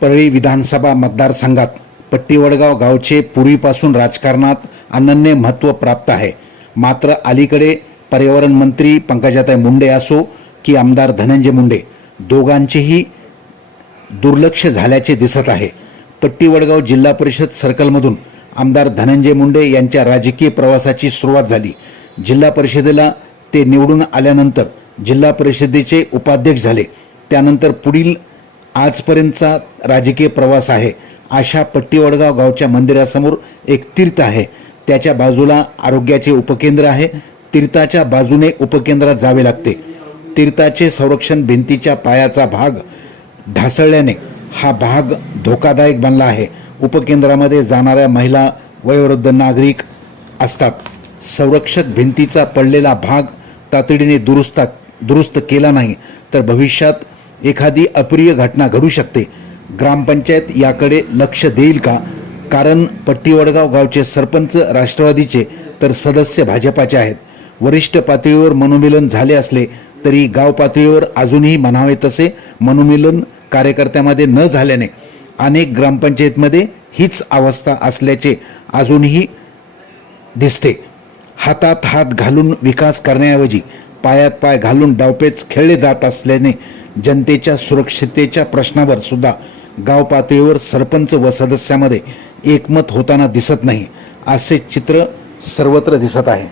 परळी विधानसभा मतदारसंघात पट्टीवडगाव गावचे पूर्वीपासून राजकारणात अनन्य महत्त्व प्राप्त आहे। मात्र अलीकडे पर्यावरण मंत्री पंकजाताई मुंडे असो की आमदार धनंजय मुंडे दोघांचेही दुर्लक्ष झाल्याचे दिसत आहे। पट्टीवडगाव जिल्हा परिषद सर्कलमधून आमदार धनंजय मुंडे यांच्या राजकीय प्रवासाची सुरुवात झाली। जिल्हा परिषदेला ते निवडून आल्यानंतर जिल्हा परिषदेचे उपाध्यक्ष झाले। त्यानंतर पुढील आजपर्यंतचा राजकीय प्रवास आहे। अशा पट्टीवडगाव गावच्या मंदिरासमोर एक तीर्थ आहे, त्याच्या बाजूला आरोग्याचे उपकेंद्र आहे। तीर्थाच्या बाजूने उपकेंद्रात जावे लागते। तीर्थाचे संरक्षण भिंतीच्या पायाचा भाग ढासळल्याने हा भाग धोकादायक बनला आहे। उपकेंद्रामध्ये जाणाऱ्या महिला, वयोवृद्ध नागरिक असतात। संरक्षक भिंतीचा पडलेला भाग तातडीने दुरुस्त केला नाही तर भविष्यात एखादी अप्रिय घटना घडू शकते। ग्रामपंचायत याकडे लक्ष देईल का? कारण पट्टीवडगाव गावचे सरपंच राष्ट्रवादीचे तर सदस्य भाजपाचे आहेत। वरिष्ठ पातळीवर मनोमिलन झाले असले तरी गाव पातळीवर अजूनही म्हणावे तसे मनोमिलन कार्यकर्त्यामध्ये न झाल्याने अनेक ग्रामपंचायतमध्ये हीच अवस्था असल्याचे अजूनही दिसते। हातात हात घालून विकास करण्याऐवजी पायात पाय घालून डावपेच खेळले जात असल्याने जनतेच्या सुरक्षिततेच्या प्रश्नावर सुद्धा गाव पातळीवर सरपंच व सदस्यामध्ये एकमत होताना दिसत नाही, असे चित्र सर्वत्र दिसत आहे।